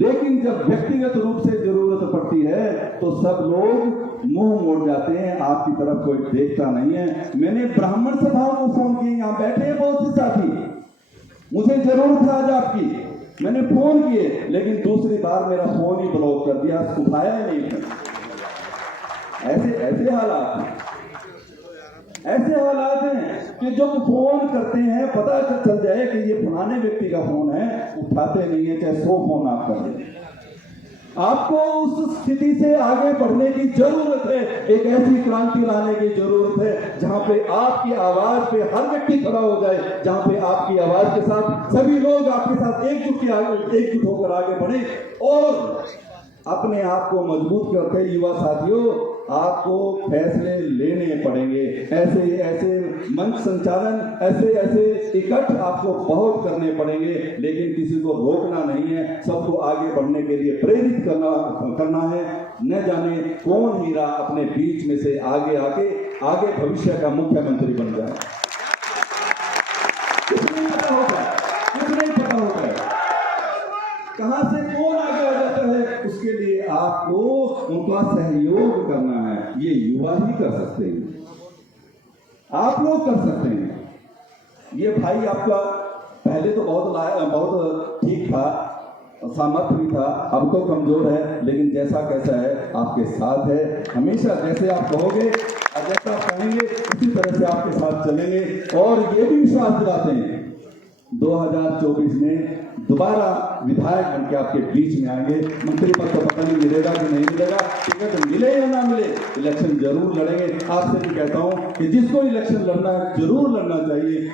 लेकिन जब व्यक्तिगत रूप से जरूरत पड़ती है तो सब लोग मुंह मोड़ जाते हैं, आपकी तरफ कोई देखता नहीं है। मैंने ब्राह्मण सभाओं को फोन किए, यहां बैठे हैं बहुत से साथी, मुझे जरूरत है आज आपकी, मैंने फोन किए, लेकिन दूसरी बार मेरा फोन ही ब्लॉक कर दिया, उठाया ही नहीं। ऐसे हालात हैं कि जब फोन करते हैं पता चल जाए कि ये फलाने व्यक्ति का फोन है, उठाते नहीं है, चाहे 100 फोन आप कर दें। आपको उस स्थिति से आगे बढ़ने की जरूरत है। एक ऐसी क्रांति लाने की जरूरत है जहां पे आपकी आवाज पे हर व्यक्ति खड़ा हो जाए, जहां पे आपकी आवाज के साथ सभी लोग आपके साथ एकजुट होकर आगे बढ़े और अपने आप को मजबूत करके। युवा साथियों, आपको फैसले लेने पड़ेंगे। ऐसे मंच संचालन, ऐसे इकट्ठ आपको बहुत करने पड़ेंगे, लेकिन किसी को रोकना नहीं है, सबको आगे बढ़ने के लिए प्रेरित करना है। न जाने कौन हीरा अपने बीच में से आगे भविष्य का मुख्यमंत्री बन जाए, कुछ नहीं पता होता है कहां से कौन आगे आ जाता है। उसके लिए आपको उनका सहयोग करना है। ये युवा ही कर सकते हैं, आप लोग कर सकते हैं। ये भाई आपका पहले तो बहुत ठीक था, सामर्थ्य भी था, अब तो कमजोर है, लेकिन जैसा कैसा है आपके साथ है। हमेशा जैसे आप कहोगे और जैसा आप कहेंगे उसी तरह से आपके साथ चलेंगे। और ये भी विश्वास दिलाते हैं 2024 में दोबारा विधायक बन के आपके बीच में आएंगे। मंत्री पद तो पता नहीं मिलेगा कि नहीं मिलेगा, टिकट मिले या ना मिले, इलेक्शन जरूर लड़ेंगे। आपसे भी कहता हूं कि जिसको इलेक्शन लड़ना है जरूर लड़ना चाहिए,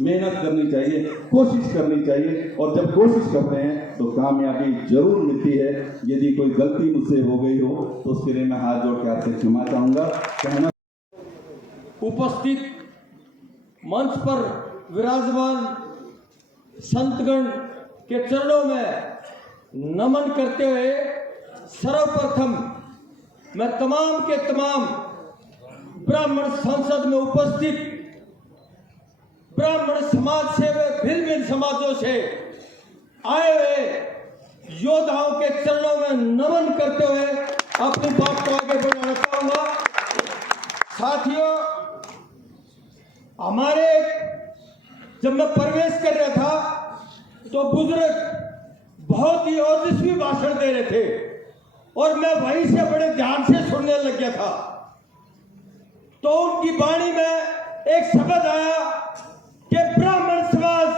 मेहनत करनी चाहिए, कोशिश करनी चाहिए, और जब कोशिश करते हैं तो कामयाबी जरूर मिलती है। यदि कोई गलती मुझसे हो गई हो तो उसके लिए मैं हाथ जोड़ के आपसे क्षमा चाहूंगा। कहना उपस्थित मंच पर विराजमान संतगण के चरणों में नमन करते हुए सर्वप्रथम मैं तमाम के तमाम ब्राह्मण संसद में उपस्थित ब्राह्मण समाज से वे भिन्न भिन्न समाजों से आए हुए योद्धाओं के चरणों में नमन करते हुए अपनी बात को आगे बढ़ाना चाहूंगा। साथियों, हमारे जब मैं प्रवेश कर रहा था तो बुजुर्ग बहुत ही ओजस्वी भाषण दे रहे थे और मैं वहीं से बड़े ध्यान से सुनने लग गया था। तो उनकी वाणी में एक शब्द आया कि ब्राह्मण समाज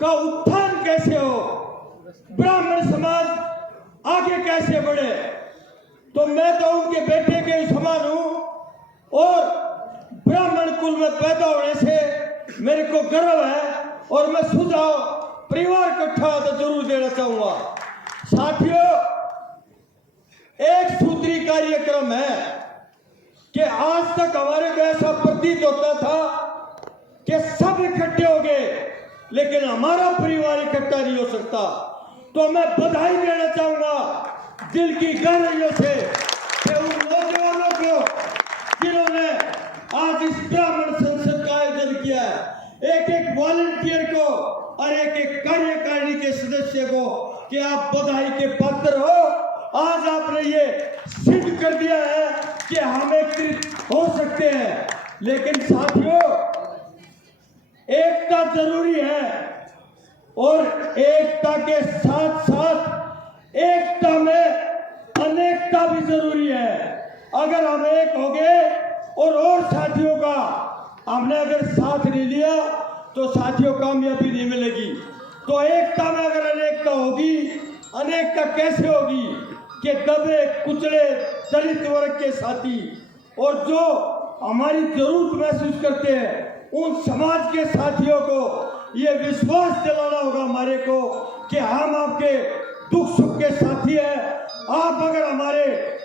का उत्थान कैसे हो, ब्राह्मण समाज आगे कैसे बढ़े। तो मैं तो उनके बेटे के समान हूं और ब्राह्मण कुल में पैदा होने से मेरे को गर्व है और मैं सुझाव परिवार इकट्ठा तो जरूर देना चाहूंगा। साथियों, एक सूत्री कार्यक्रम है कि आज तक हमारे को ऐसा प्रतीत होता था कि सब इकट्ठे हो गए लेकिन हमारा परिवार इकट्ठा नहीं हो सकता। तो मैं बधाई देना चाहूंगा दिल की गहराइयों से कि उन नौजवानों को जिन्होंने आज इस ब्राह्मण संसद का आयोजन किया है, एक एक वॉलंटियर को और एक एक कार्यकारिणी के सदस्य को कि आप बधाई के पात्र हो। आज आपने ये सिद्ध कर दिया है कि हम एकत्रित हो सकते हैं। लेकिन साथियों, एकता जरूरी है और एकता के साथ साथ एकता में अनेकता भी जरूरी है। अगर हम एक हो गए और साथियों का हमने अगर साथ नहीं लिया तो साथियों कामयाबी नहीं मिलेगी। तो एकता में अगर अनेकता होगी, अनेकता कैसे होगी कि दबे कुचले दलित वर्ग के साथी और जो हमारी जरूरत महसूस करते हैं उन समाज के साथियों को ये विश्वास दिलाना होगा हमारे को कि हम आपके दुख सुख के साथी हैं। आप अगर हमारे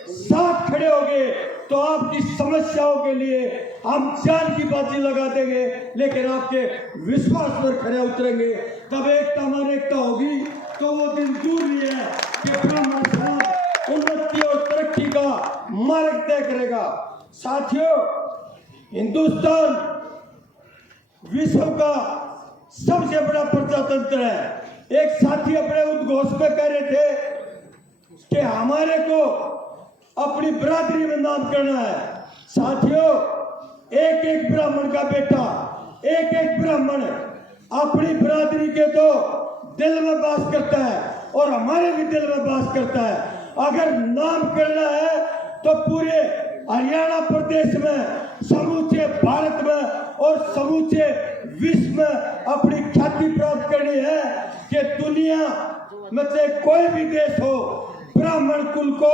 साथ खड़े होंगे तो आपकी समस्याओं के लिए हम जान की बाजी लगा देंगे, लेकिन आपके विश्वास पर खड़े उतरेंगे। तब एकता हमारी एकता होगी तो वो दिन दूर नहीं है कि ब्राह्मण समाज उन्नति और तरक्की का मार्ग तय करेगा। साथियों, हिंदुस्तान विश्व का सबसे बड़ा प्रजातंत्र है। एक साथी अपने उद्घोष में कह रहे थे कि हमारे को अपनी बिरादरी में नाम करना है। साथियों, एक एक ब्राह्मण का बेटा, एक एक ब्राह्मण अपनी बिरादरी के तो दिल में वास करता है और हमारे भी दिल में वास करता है। अगर नाम करना है तो पूरे हरियाणा प्रदेश में, समूचे भारत में और समूचे विश्व में अपनी ख्याति प्राप्त करनी है कि दुनिया में से कोई भी देश हो, ब्राह्मण कुल को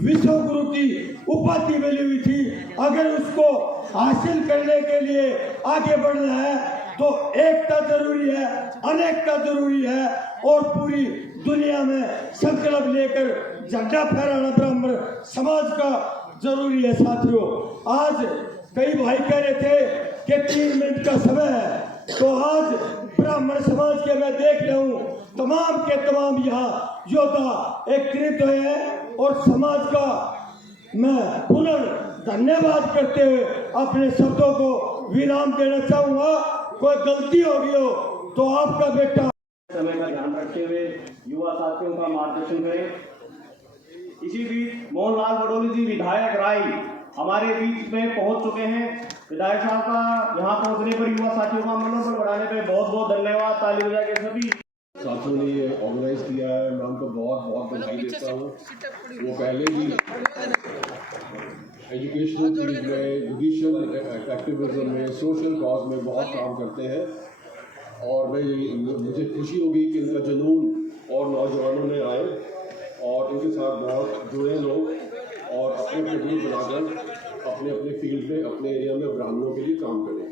विश्व गुरु की उपाधि मिली हुई थी। अगर उसको हासिल करने के लिए आगे बढ़ना है तो एकता जरूरी है, अनेकता जरूरी है और पूरी दुनिया में संकल्प लेकर झंडा फहराना ब्राह्मण समाज का जरूरी है। साथियों, आज कई भाई कह रहे थे कि 3 मिनट का समय है, तो आज ब्राह्मण समाज के मैं देख रहा हूँ तमाम के तमाम यहाँ योद्धा एकत्रित हुए हैं और समाज का मैं पुनः धन्यवाद करते हुए अपने शब्दों को विराम देना चाहूंगा। कोई गलती हो गई हो तो आपका बेटा समय का ध्यान रखते हुए युवा साथियों का मार्गदर्शन करें। इसी बीच मोहनलाल बडोली जी विधायक राय हमारे बीच में पहुंच चुके हैं। विधायक साहब का यहाँ पहुंचने पर युवा साथियों का मनोबल बढ़ाने पर बहुत बहुत धन्यवाद। ताली बजा के सभी साथियों ने ये ऑर्गेनाइज किया है, मैं उनको बहुत बहुत बधाई देता हूँ। वो पहले भी एजुकेशनल फील्ड में, जुडिशियल एक्टिविज्म में, सोशल कॉज में बहुत काम करते हैं और मुझे खुशी होगी कि इनका जुनून और नौजवानों ने आए और इनके साथ बहुत जुड़े लोग और अपने अपने ग्रुप बनाकर अपने अपने फील्ड में, अपने एरिया में ब्राह्मणों के लिए काम करें।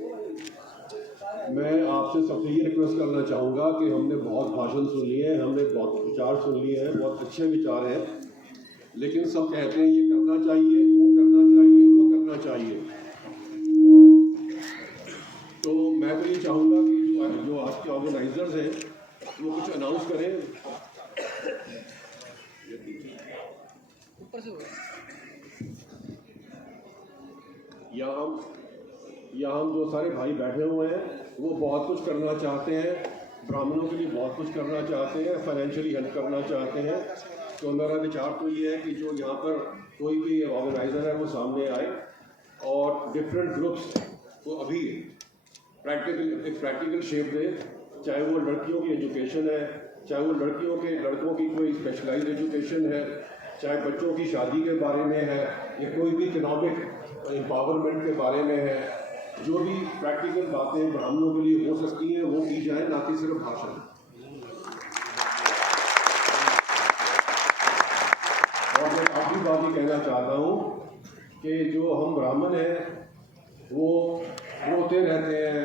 मैं आपसे सबसे ये रिक्वेस्ट करना चाहूँगा कि हमने बहुत भाषण सुन लिए हैं, हमने बहुत विचार सुन लिए हैं, बहुत अच्छे विचार हैं, लेकिन सब कहते हैं ये करना चाहिए, वो करना चाहिए, वो करना चाहिए। तो मैं तो ये चाहूँगा कि जो आज के ऑर्गेनाइजर्स हैं वो कुछ अनाउंस करें। यहाँ हम जो सारे भाई बैठे हुए हैं वो बहुत कुछ करना चाहते हैं, ब्राह्मणों के लिए बहुत कुछ करना चाहते हैं, फाइनेंशियली हेल्प करना चाहते हैं। तो मेरा विचार तो ये है कि जो यहाँ पर कोई भी ऑर्गेनाइज़र है वो सामने आए और डिफरेंट ग्रुप्स को अभी प्रैक्टिकल शेप दे, चाहे वो लड़कियों की एजुकेशन है, चाहे वो लड़कों की कोई स्पेशलाइज्ड एजुकेशन है, चाहे बच्चों की शादी के बारे में है या कोई भी इकोनॉमिक एम्पावरमेंट के बारे में है। जो भी प्रैक्टिकल बातें ब्राह्मणों के लिए हो सकती हैं वो की जाए, ना कि सिर्फ भाषण। और मैं आखिरी बात ये कहना चाहता हूँ कि जो हम ब्राह्मण हैं वो रोते रहते हैं,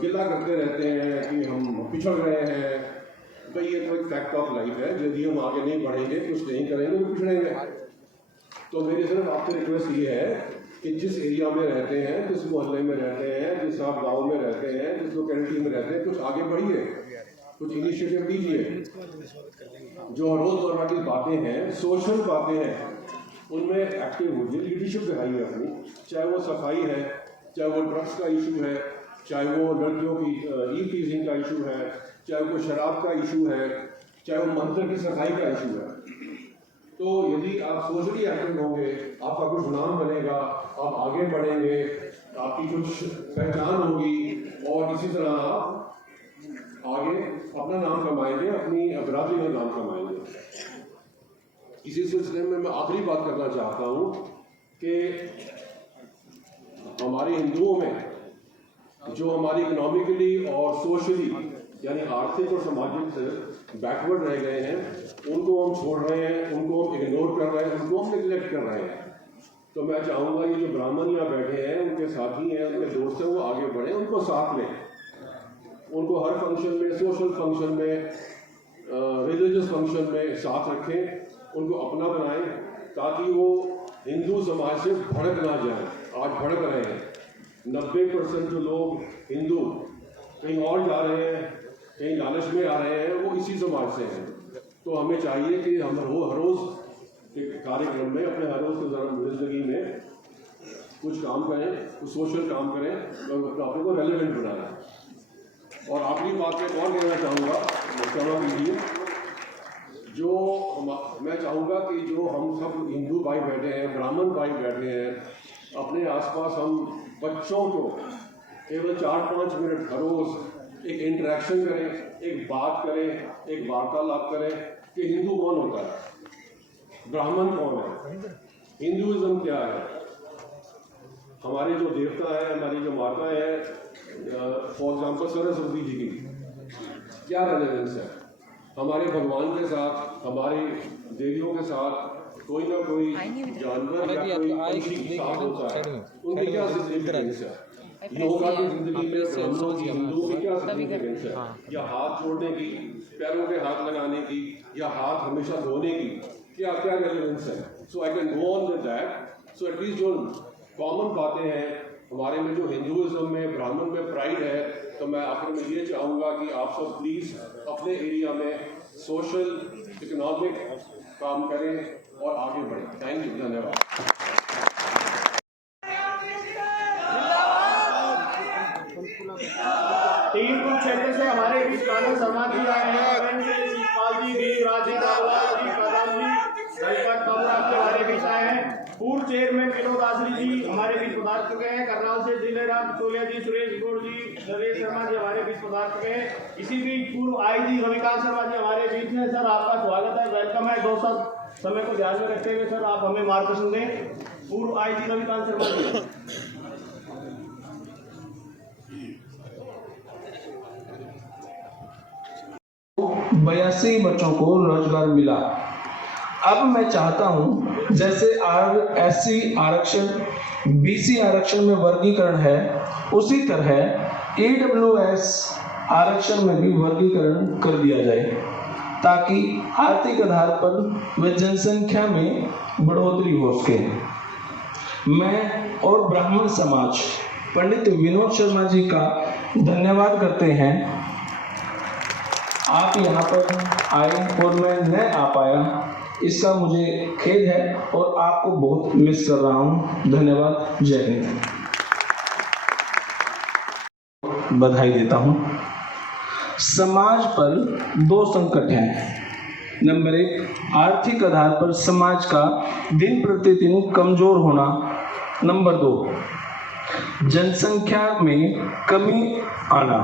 गिला करते रहते हैं कि हम पिछड़ रहे हैं। भाई ये तो एक फैक्ट ऑफ लाइफ है, यदि हम आगे नहीं बढ़ेंगे, कुछ नहीं करेंगे तो पिछड़ेंगे। तो मेरी सिर्फ आपसे रिक्वेस्ट ये है कि जिस एरिया में रहते हैं, जिस मोहल्ले में रहते हैं, जिस आप गाँव में रहते हैं, जिस लोकेलिटी में रहते हैं, कुछ आगे बढ़िए, कुछ इनिशिएटिव लीजिए। जो रोजमर्रा की बातें हैं, सोशल बातें हैं, उनमें एक्टिव होइए, लीडरशिप दिखाइए अपनी। चाहे वो सफाई है, चाहे वो ड्रग्स का इशू है, चाहे वो लड़कियों की ई टीजिंग का इशू है, चाहे वो शराब का इशू है, चाहे वो मंदिर की सफाई का इशू है। तो यदि आप सोशली एक्टिव होंगे, आपका कुछ नाम बनेगा, आप आगे बढ़ेंगे, आपकी कुछ पहचान होगी और इसी तरह आप आगे अपना नाम कमाएंगे, अपनी बरादरी का नाम कमाएंगे। इसी सिलसिले में मैं आखिरी बात करना चाहता हूँ कि हमारे हिंदुओं में जो हमारी इकोनॉमिकली और सोशली यानी आर्थिक और सामाजिक से बैकवर्ड रह गए हैं, उनको हम छोड़ रहे हैं, उनको हम इग्नोर कर रहे हैं, उनको हम निगलेक्ट कर रहे हैं। तो मैं चाहूँगा ये जो ब्राह्मण यहाँ बैठे हैं, उनके साथी हैं, उनके दोस्त हैं, वो आगे बढ़ें, उनको साथ लें, उनको हर फंक्शन में, सोशल फंक्शन में, रिलीजियस फंक्शन में साथ रखें, उनको अपना बनाएं ताकि वो हिंदू समाज से भड़क ना जाए। आज भड़क रहे हैं, 90% जो लोग हिंदू कहीं और जा रहे हैं, कहीं लालच में आ रहे हैं, वो इसी समाज से हैं। तो हमें चाहिए कि हम हर रोज़ के कार्यक्रम में, अपने हर रोज़ की ज़िंदगी में कुछ काम करें, कुछ सोशल काम करें और अपने को रेलेवेंट बनाएं। और आखिरी बात में और कहना चाहूँगा, क्षमा कीजिए, मैं चाहूँगा कि जो हम सब हिंदू भाई बैठे हैं, ब्राह्मण भाई बैठे हैं, अपने आसपास हम बच्चों को केवल 4-5 मिनट हर रोज़ एक इंटरेक्शन करें, एक बात करें, एक वार्तालाप करें कि हिंदू कौन होता है, ब्राह्मण कौन है, हिंदुइज्म क्या है, हमारे जो देवता है, हमारी जो माता है, फॉर एग्जाम्पल सरस्वती जी की क्या रेलेवेंस है, हमारे भगवान के साथ, हमारी देवियों के साथ कोई ना कोई जानवर या कोई पंछी साथ होता है, उनकी क्या सिग्निफिकेंस है, योगा की जिंदगी में ब्राह्मणों की, हिंदुओं की क्या सिग्निफिकेंस है, या हाथ जोड़ने की, पैरों के हाथ लगाने की, या हाथ हमेशा धोने की क्या क्या रेलेवेंस है। So I can go on with that. So at least जो कॉमन बातें हैं हमारे में, जो हिंदुइज्म में, ब्राह्मण में प्राइड है, तो मैं आखिर में ये चाहूँगा कि आप सब प्लीज़ अपने एरिया में सोशल इकोनॉमिक काम करें और आगे बढ़ें। थैंक यू, धन्यवाद। टीम कुरुक्षेत्र से हमारे बीच कानून समाज जी आए हैं, शिवपाल जी, देवराज जी, प्रधान जी हमारे बीच आए हैं। पूर्व चेयरमैन विनोद आसरी जी हमारे बीच पधार चुके हैं। करनाल से जिलेराम चोलिया जी, सुरेश गौड़ जी, नरेश शर्मा जी हमारे बीच पधार चुके हैं। इसी बीच पूर्व आईजी रविकांत शर्मा जी हमारे बीच हैं। सर आपका स्वागत है, वेलकम है। 2 सब समय को ध्यान में रखते हुए सर आप हमें मार्गदर्शन दें। पूर्व आईजी रविकांत शर्मा जी। 82 बच्चों को रोजगार मिला। अब मैं चाहता हूं जैसे SC आरक्षण, BC आरक्षण में वर्गीकरण है, उसी तरह EWS आरक्षण में भी वर्गीकरण कर दिया जाए ताकि आर्थिक आधार पर व जनसंख्या में बढ़ोतरी हो सके। मैं और ब्राह्मण समाज पंडित विनोद शर्मा जी का धन्यवाद करते हैं। आप यहाँ पर आए और मैं न आ पाया इसका मुझे खेद है और आपको बहुत मिस कर रहा हूं। धन्यवाद। जय हिंद। बधाई देता हूं। समाज पर दो संकट हैं। नंबर 1, आर्थिक आधार पर समाज का दिन प्रतिदिन कमजोर होना। नंबर 2, जनसंख्या में कमी आना।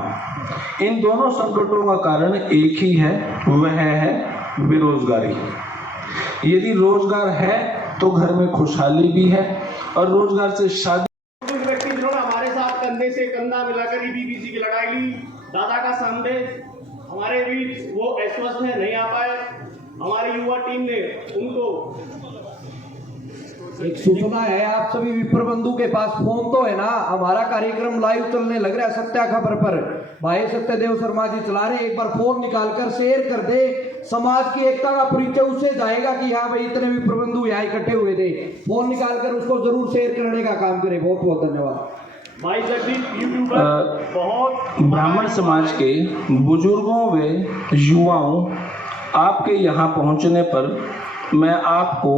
इन दोनों संकटों का कारण एक ही है, वह है बेरोजगारी। यदि रोजगार है तो घर में खुशहाली भी है और रोजगार से शादी। कुछ व्यक्ति जिन्होंने हमारे साथ कंधे से कंधा मिलाकर ईबीपीसी की लड़ाई ली, दादा का संदेश हमारे बीच वो अस्वस्थ है, नहीं आ पाए। हमारी युवा टीम ने उनको एक सूचना है, आप सभी विप्र बंधु के पास फोन तो है ना? हमारा कार्यक्रम लाइव चलने लग रहा है सत्या खबर पर। भाई सत्यदेव शर्मा जी चला रहे, एक बार फोन निकालकर शेयर कर दे। समाज की एकता का परिचय उससे जाएगा कि हाँ भाई इतने विप्र बंधु यहाँ इकट्ठे हुए थे। फोन निकालकर उसको जरूर शेयर करने का काम करें। बहुत बहुत धन्यवाद। भाई जगदीप यूट्यूबर बहुत ब्राह्मण समाज के बुजुर्गों व युवाओं, आपके यहाँ पहुँचने पर मैं आपको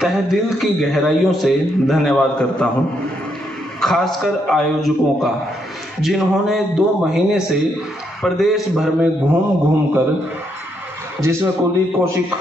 तहे दिल की गहराइयों से धन्यवाद करता हूँ। खासकर आयोजकों का, जिन्होंने 2 महीने से प्रदेश भर में घूम घूम कर, जिसमें कुलदीप कौशिक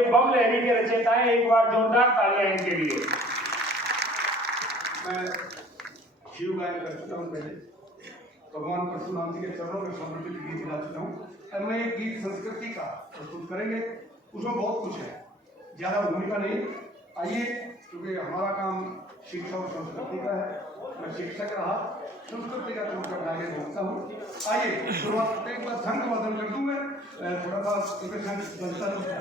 ये बम लहरी के रचयिता हैं, एक बार जोरदार तालियां इनके लिए। मैं शिव गायन कर चुका हूँ पहले, भगवान परशुराम जी के चरणों में समर्पित गीत गा चुका हूँ। अब मैं एक गीत संस्कृति का प्रस्तुत करेंगे, उसमें बहुत कुछ है, ज्यादा भूमिका नहीं। आइए, क्योंकि हमारा काम शिक्षा और संस्कृति का है, मैं शिक्षक रहा, संस्कृति का काम आगे बोलता हूँ। आइए शुरुआत करते हैं, एक बार संघ वादन कर दूँ मैं, थोड़ा सा संघ बनता है।